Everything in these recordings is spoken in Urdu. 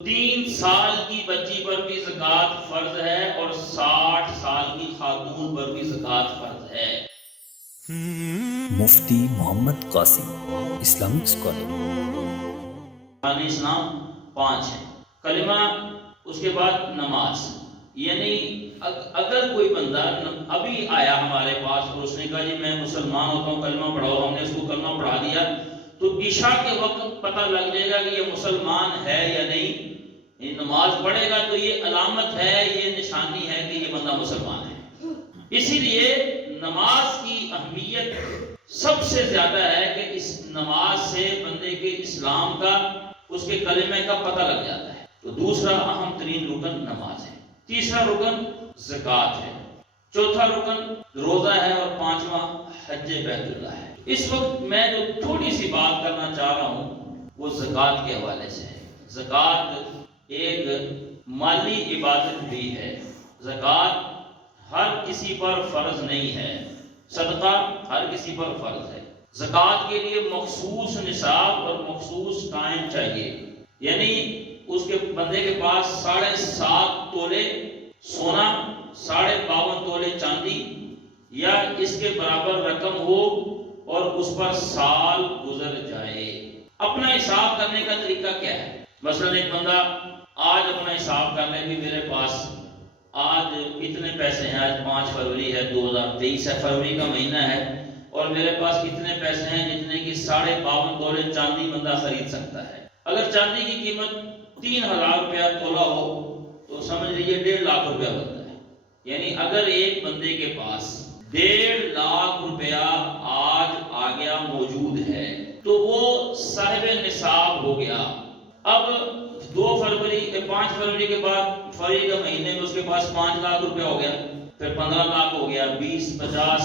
3 سال کی بچی پر بھی زکوٰۃ فرض ہے اور 60 سال کی خاتون پر بھی زکوٰۃ فرض ہے۔ مفتی محمد قاسم، اسلامک اسکالر۔ ارکان اسلام 5 ہیں، کلمہ، اس کے بعد نماز۔ یعنی اگر کوئی بندہ ابھی آیا ہمارے پاس اور اس نے کہا جی میں مسلمان ہوتا ہوں، کلمہ پڑھاؤ، ہم نے اس کو کلمہ پڑھا دیا، تو عشاء کے وقت پتہ لگ جائے گا کہ یہ مسلمان ہے یا نہیں۔ یہ نماز پڑھے گا تو یہ علامت ہے، یہ نشانی ہے کہ یہ بندہ مسلمان ہے۔ اسی لیے نماز کی اہمیت سب سے زیادہ ہے کہ اس نماز سے بندے کے اسلام کا، اس کے کلمے کا پتہ لگ جاتا ہے۔ تو دوسرا اہم ترین رکن نماز ہے، تیسرا رکن زکوٰۃ ہے، چوتھا رکن روزہ ہے، اور پانچواں حج بیت اللہ ہے۔ اس وقت میں جو تھوڑی سی بات کرنا چاہ رہا ہوں وہ زکوٰۃ کے حوالے سے ہے۔ زکوٰۃ ایک مالی عبادت بھی ہے۔ زکوٰۃ ہر کسی پر فرض نہیں ہے، صدقہ ہر کسی پر فرض ہے۔ زکوٰۃ کے لیے مخصوص نصاب اور مخصوص ٹائم چاہیے، یعنی اس کے بندے کے پاس 7.5 تولے سونا، 52.5 تولے چاندی یا اس کے برابر رقم ہو اور اس پر سال گزر جائے۔ اپنا حساب کرنے کا طریقہ کیا ہے؟ مثلا ایک بندہ آج اپنا حساب کر لے کہ میرے پاس آج اتنے پیسے ہیں، آج 5 فروری ہے 2023 ہے، فروری کا مہینہ ہے، اور میرے پاس اتنے پیسے ہیں جتنے کی 52.5 تولے چاندی بندہ خرید سکتا ہے۔ اگر چاندی کی قیمت 3000 روپیہ تولا ہو تو سمجھ لیجیے 1.5 لاکھ روپیہ بنتا ہے۔ یعنی اگر ایک بندے کے پاس 1.5 لاکھ روپیہ آج آ گیا موجود ہے تو وہ صاحب نصاب ہو گیا۔ اب 5 فروری کے بعد فروری کا مہینے میں اس کے پاس 5 لاکھ روپیہ ہو گیا، پھر 15 لاکھ ہو گیا، 20-50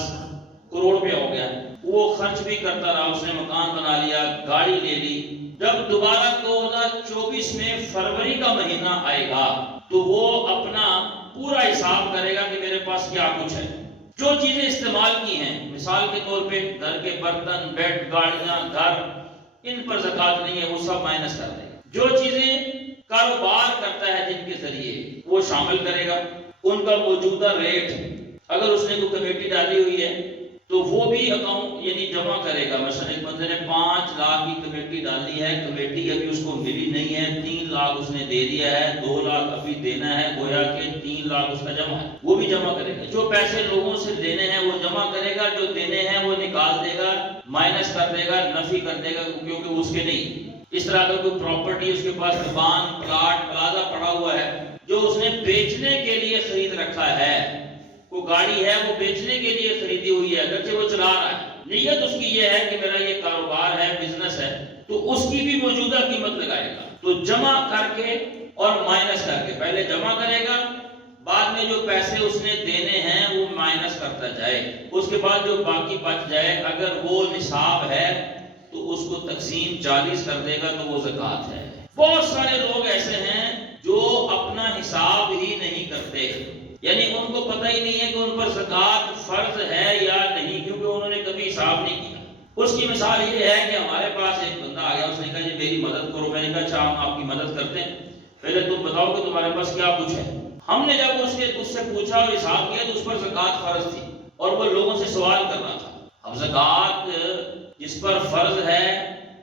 کروڑ روپیہ ہو گیا۔ وہ خرچ بھی کرتا رہا، اس نے مکان بنا لیا، گاڑی لے لی۔ جب دوبارہ 2024 میں فروری کا مہینہ آئے گا تو وہ اپنا پورا حساب کرے گا کہ میرے پاس کیا کچھ ہے۔ جو چیزیں استعمال کی ہیں، مثال کے طور پہ گھر کے برتن، بیڈ، گاڑیاں، گھر، ان پر زکوٰۃ نہیں ہے، وہ سب مائنس کر دے گا۔ جو چیزیں کاروبار کرتا ہے جن کے ذریعے وہ شامل کرے گا، ان کا موجودہ ریٹ، اگر اس نے کوئی کمیٹی ڈالی ہوئی ہے تو وہ بھی اکاؤنٹ یعنی جمع کرے گا۔ مثلا ایک بندے نے 5 لاکھ کی کمیٹی ڈالی ہے، کمیٹی ابھی اس کو ملی نہیں ہے، 3 لاکھ اس نے دے دیا ہے، 2 لاکھ ابھی دینا ہے، گویا کہ 3 لاکھ اس کا جمع ہے، وہ بھی جمع کرے گا۔ جو پیسے لوگوں سے لینے ہیں وہ جمع کرے گا، جو دینے ہیں وہ نکال دے گا، مائنس کر دے گا، نفی کر دے گا، کیونکہ وہ اس کے نہیں۔ اس طرح اگر کوئی پراپرٹی اس کے پاس دکان، پلاٹ، پلازا پڑا ہوا ہے جو اس نے بیچنے کے لیے خرید رکھا ہے، کوئی گاڑی ہے وہ بیچنے کے لیے خریدی ہوئی ہے، اگرچہ وہ چلا رہا ہے، نیت اس کی یہ ہے کہ میرا یہ کاروبار ہے، بزنس ہے، تو اس کی بھی موجودہ قیمت لگائے گا۔ تو جمع کر کے اور مائنس کر کے، پہلے جمع کرے گا، بعد میں جو پیسے اس نے دینے ہیں وہ مائنس کرتا جائے، اس کے بعد جو باقی بچ جائے، اگر وہ نصاب ہے تو اس کو تقسیم 40 کر دے گا تو وہ زکوٰۃ ہے۔ بہت سارے لوگ ایسے ہیں جو اپنا حساب ہی نہیں کرتے، یعنی ان کو پتہ ہی نہیں ہے کہ ان پر زکوٰۃ فرض ہے یا نہیں، کیونکہ انہوں نے کبھی حساب نہیں کیا۔ اس کی مثال یہ ہے کہ ہمارے پاس ایک بندہ آ گیا، اس نے کہا جی میری مدد کرو۔ میں نے کہا اچھا ہم آپ کی مدد کرتے ہیں، پہلے تم بتاؤ کہ تمہارے پاس کیا کچھ ہے۔ ہم نے جب اس سے پوچھا اور حساب کیا تو اس پر زکوٰۃ فرض تھی اور وہ لوگوں سے سوال کر رہا تھا۔ اب زکوٰۃ جس پر فرض ہے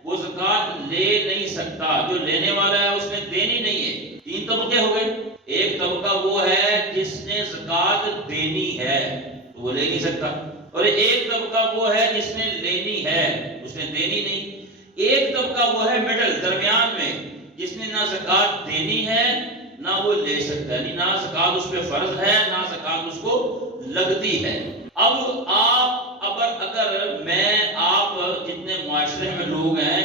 وہ زکوٰۃ لے نہیں سکتا، جو لینے والا ہے اس نے دینی نہیں ہے۔ 3 طبقے ہو گئے، ایک طبقہ وہ ہے جس نے زکوٰۃ دینی ہے تو وہ لے نہیں سکتا، اور ایک طبقہ وہ ہے جس نے لینی ہے، اس نے دینی نہیں۔ ایک طبقہ وہ ہے مڈل، درمیان میں، جس نے نہ زکوٰۃ دینی ہے نہ وہ لے سکتا ہے، نہ زکوٰۃ اس پہ فرض ہے نہ زکوٰۃ اس کو لگتی ہے۔ اب اگر میں آپ جتنے معاشرے میں لوگ ہیں،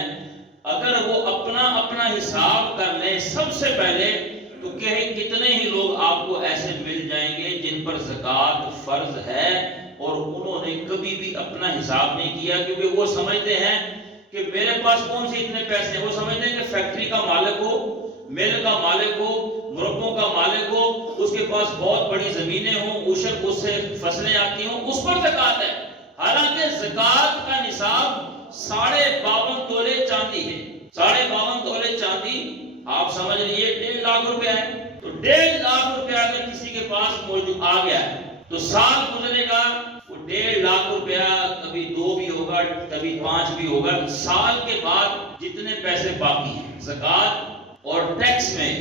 اگر وہ اپنا حساب کر لیں سب سے پہلے، تو کتنے ہی لوگ آپ کو ایسے مل جائیں گے جن پر زکوٰۃ فرض ہے اور انہوں نے کبھی بھی اپنا حساب نہیں کیا، کیونکہ وہ سمجھتے ہیں کہ میرے پاس کون سے اتنے پیسے ہیں۔ وہ سمجھتے ہیں کہ فیکٹری کا مالک ہو، مل کا مالک ہو، مربوں کا مالک ہو، اس کے پاس بہت بڑی زمینیں ہوں، اس سے فصلیں آتی ہوں، اس پر زکوٰۃ ہے۔ حالانکہ زکوٰۃ کا نصاب 52.5 تولے چاندی ہے۔ 52.5 تولے چاندی آپ سمجھ لیجیے 1.5 لاکھ روپیہ ہے، تو 1.5 لاکھ روپیہ اگر کسی کے پاس موجود آ گیا تو سال گزرے گا، وہ 1.5 لاکھ روپیہ کبھی 2 بھی ہوگا، کبھی 5 بھی ہوگا، سال کے بعد جتنے پیسے باقی ہیں زکوٰۃ اور ٹیکس میں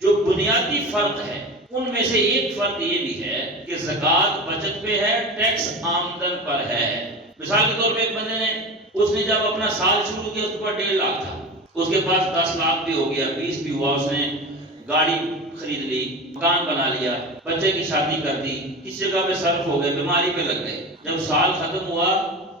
جو بنیادی فرق ہے ان میں سے ایک فرق یہ بھی ہے کہ زکوٰۃ بچت پہ ہے، ٹیکس آمدن پر ہے۔ مثال کے طور پہ ایک بندے نے، اس نے جب اپنا سال شروع کیا اس کے پاس 1.5 لاکھ تھا، اس کے پاس 10 لاکھ بھی ہو گیا، 20 بھی ہوا، اس نے گاڑی خرید لی، مکان بنا لیا، بچے کی شادی کر دی، کسی جگہ پہ صرف ہو گئے، بیماری پہ لگ گئے، جب سال ختم ہوا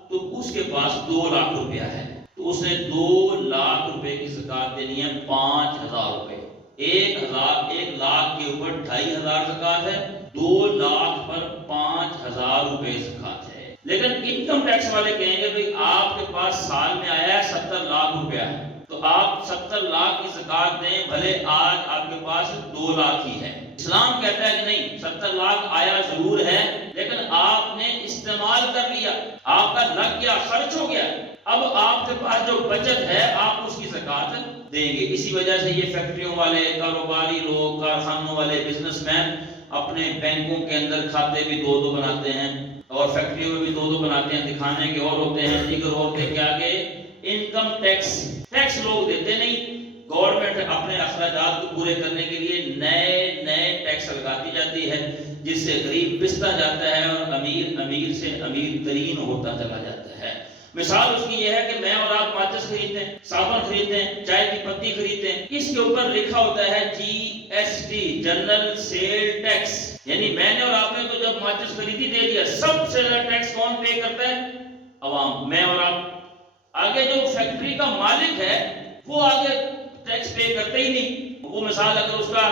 تو اس کے پاس 2 لاکھ روپیہ ہے، تو اس نے 2 لاکھ روپے کی زکوٰۃ دینی ہے 5,000 روپے۔ 1 لاکھ کے اوپر 2,500 زکوٰۃ ہے، 2 لاکھ پر 5,000 روپے زکوٰۃ ہے۔ لیکن انکم ٹیکس والے کہیں گے بھئی آپ کے پاس سال میں آیا ہے 70 لاکھ روپیہ، تو آپ 70 لاکھ کی زکوٰۃ دیں، بھلے آج آپ کے پاس 2 لاکھ ہی ہے۔ اسلام کہتا ہے کہ نہیں، 70 لاکھ آیا ضرور ہے لیکن آپ نے استعمال کر لیا، آپ کا لگ گیا، خرچ ہو گیا، اب آپ کے پاس جو بچت ہے آپ اس کی زکوٰۃ دیں گے۔ اسی وجہ سے یہ فیکٹریوں والے، کاروباری لوگ، کارخانوں والے، بزنس مین اپنے بینکوں کے اندر کھاتے بھی 2 بناتے ہیں اور فیکٹریوں میں بھی 2 بناتے ہیں، دکھانے کے اور ہوتے ہیں، دیگر ہوتے ہیں، کیا کہ انکم ٹیکس لوگ دیتے نہیں، گورنمنٹ اپنے اخراجات کو پورے کرنے کے لیے نئے ٹیکس لگاتی جاتی ہے، جس سے غریب پستا جاتا ہے اور امیر سے امیر ترین ہوتا چلا جاتا ہے۔ مثال اس کی یہ ہے کہ میں اور آپ ماچس خریدتے ہیں، صابن خریدتے ہیں، چائے کی پتی خریدتے ہیں، اس کے اوپر لکھا ہوتا ہے GST، جنرل سیل ٹیکس، یعنی میں نے اور آپ نے تو جب ماچس خریدی دے دیا، سب سے زیادہ ٹیکس کون پے کرتا ہے؟ عوام، میں اور آپ۔ آگے جو فیکٹری کا مالک ہے وہ آگے ٹیکس پے کرتے ہی نہیں، وہ مثال اگر اس کا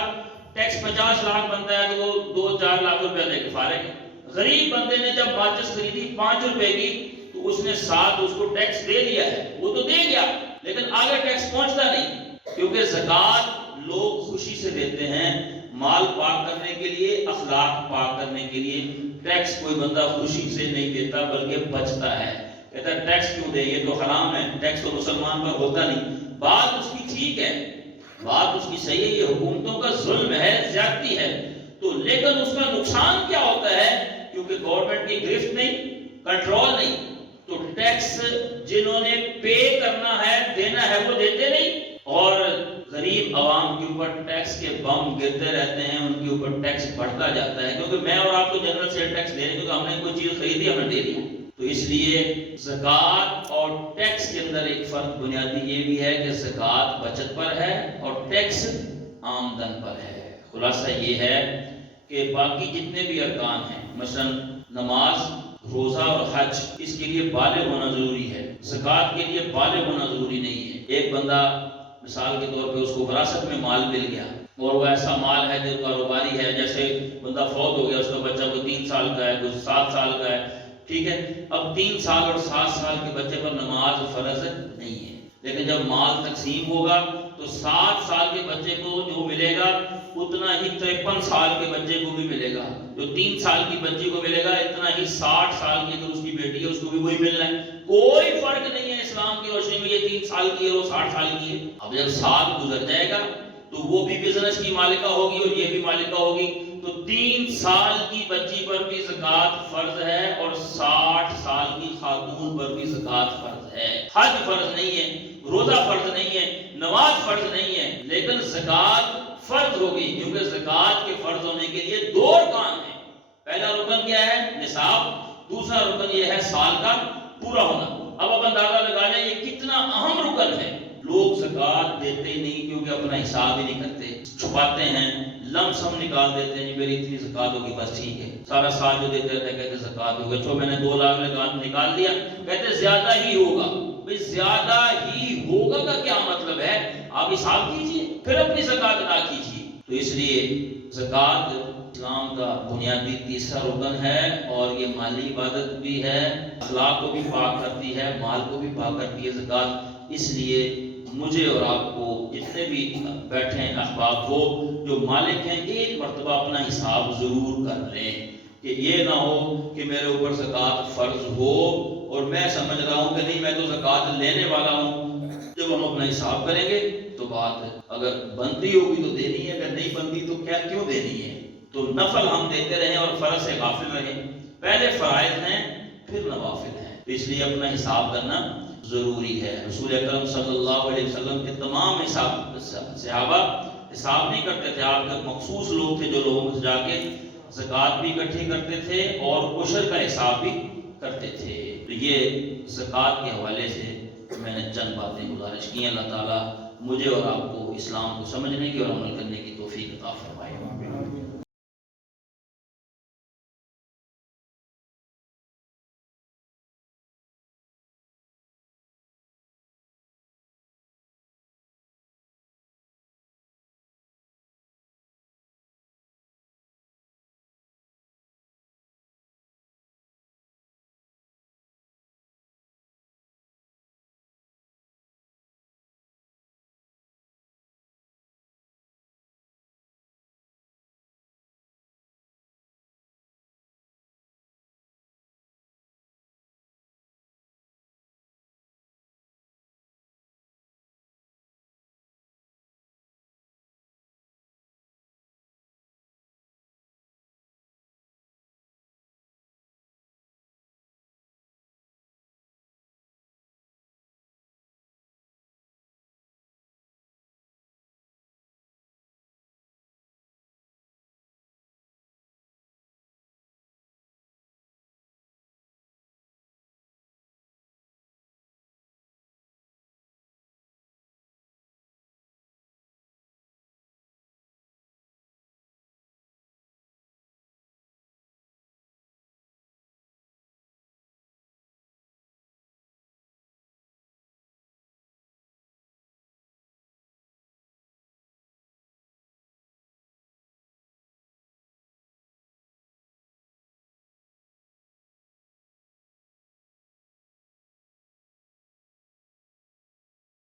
ٹیکس 50 لاکھ بنتا ہے تو وہ 2-4 لاکھ روپے دے کے فارغ ہے۔ غریب بندے نے جب ماچس خریدی 5 روپے کی تو اس نے ساتھ اس کو ٹیکس دے دیا ہے، وہ تو دے گیا لیکن آگے ٹیکس پہنچتا نہیں، کیونکہ زکوٰۃ لوگ خوشی سے دیتے ہیں، مال پاک کرنے کے لیے، اخلاق پاک کرنے کے لیے۔ ٹیکس کوئی بندہ خوشی سے نہیں دیتا بلکہ بچتا ہے، کہتا ہے ٹیکس کیوں دے، یہ تو حرام ہے، ٹیکس تو مسلمان پر ہوتا نہیں۔ بات اس کی ٹھیک ہے، بات اس کی صحیح ہے، یہ حکومتوں کا ظلم ہے، زیادتی ہے، تو لیکن اس کا نقصان کیا ہوتا ہے؟ کیونکہ گورنمنٹ کی گرفت نہیں، کنٹرول نہیں، تو ٹیکس جنہوں نے پے کرنا ہے، دینا ہے، وہ دیتے نہیں، اور غریب عوام کے اوپر ٹیکس کے بم گرتے رہتے ہیں، ان کے اوپر ٹیکس بڑھتا جاتا ہے، کیونکہ میں اور آپ کو جنرل سیل ٹیکس دے رہے ہیں، کیونکہ ہم نے کوئی چیز خریدی ہم نے دے دیا۔ تو اس لیے زکوٰۃ اور ٹیکس کے اندر ایک فرق بنیادی یہ بھی ہے کہ زکوٰۃ بچت پر ہے اور ٹیکس آمدن پر ہے۔ خلاصہ یہ ہے کہ باقی جتنے بھی ارکان ہیں، مثلا نماز، روزہ اور حج، اس کے لیے بالغ ہونا ضروری ہے، زکوٰۃ کے لیے بالغ ہونا ضروری نہیں ہے۔ ایک بندہ مثال کے طور پہ اس کو وراثت میں مال مل گیا اور وہ ایسا مال ہے جو کاروباری ہے، جیسے بندہ فوت ہو گیا، اس کا بچہ کوئی 3 سال کا ہے، کوئی 7 سال کا ہے، ٹھیک ہے، اب 3 سال اور 7 سال کے بچے پر نماز فرض نہیں ہے، لیکن جب مال تقسیم ہوگا تو 7 سال کے بچے کو جو ملے گا اتنا ہی 53 سال کے بچے کو بھی ملے گا، جو 3 سال کی بچی کو ملے گا اتنا ہی 60 سال کی اگر اس کی بیٹی ہے اس کو بھی وہی ملنا ہے، کوئی فرق نہیں ہے اسلام کی روشنی میں، یہ 3 سال کی ہے وہ 60 سال کی ہے۔ اب جب سال گزر جائے گا تو وہ بھی بزنس کی مالکہ ہوگی اور یہ بھی مالکہ ہوگی، تو 3 سال کی بچی پر بھی زکوٰۃ فرض ہے اور 60 سال کی خاتون پر بھی زکوٰۃ فرض ہے۔ حج فرض نہیں ہے، روزہ فرض نہیں ہے، نماز فرض نہیں ہے، لیکن زکوٰۃ فرض ہوگی، کیونکہ زکوٰۃ کے فرض ہونے کے لیے 2 ارکان ہیں۔ پہلا رکن کیا ہے؟ نصاب، دوسرا رکن یہ ہے سال کا پورا ہونا۔ اب آپ اندازہ لگا لیں یہ کتنا اہم رکن ہے۔ لوگ زکوٰۃ دیتے ہی نہیں کیونکہ اپنا حساب ہی نہیں کرتے، چھپاتے ہیں، لم سم نکال دیتے ہیں، میری اتنی زکوٰۃ ہوگی بس ٹھیک ہے، سارا سال جو دیتے رہتے کہتے زکوٰۃ ہوگا، چھو میں نے 2 لاکھ نکال دیا، کہتے زیادہ ہی ہوگا۔ بھئی زیادہ ہی ہوگا کا کیا مطلب ہے؟ آپ حساب کیجئے پھر اپنی زکوٰۃ ادا کیجئے۔ تو اس لیے زکوٰۃ اسلام کا بنیادی تیسرا رکن ہے اور یہ مالی عبادت بھی ہے، اخلاق کو بھی پاک کرتی ہے، مال کو بھی پاک کرتی ہے زکوٰۃ۔ اس لیے مجھے اور آپ کو جتنے بھی بیٹھے ہیں احباب، وہ جو مالک ہیں، ایک مرتبہ اپنا حساب ضرور کر لیں کہ یہ نہ ہو کہ میرے اوپر زکوٰۃ فرض ہو اور میں سمجھ رہا ہوں کہ نہیں میں تو زکوٰۃ لینے والا ہوں۔ جب ہم اپنا حساب کریں گے تو بات اگر بنتی ہوگی تو دینی ہے، اگر نہیں بنتی تو کیوں دینی ہے؟ تو نفل ہم دیتے رہیں اور فرض سے غافل رہیں. پہلے فرائض ہیں پھر نوافل ہیں، اس لیے اپنا حساب کرنا ضروری ہے. رسول اکرم صلی اللہ علیہ وسلم کے تمام صحابہ حساب نہیں کرتے تھے. آپ کے مخصوص لوگ تھے جو لوگوں سے جا کے زکوٰۃ بھی اکٹھی کرتے تھے اور عشر کا حساب بھی کرتے تھے. تو یہ زکوٰۃ کے حوالے سے میں نے چند باتیں گزارش کی. اللہ تعالیٰ مجھے اور آپ کو اسلام کو سمجھنے کی اور عمل کرنے کی توفیق عطا فرمائے.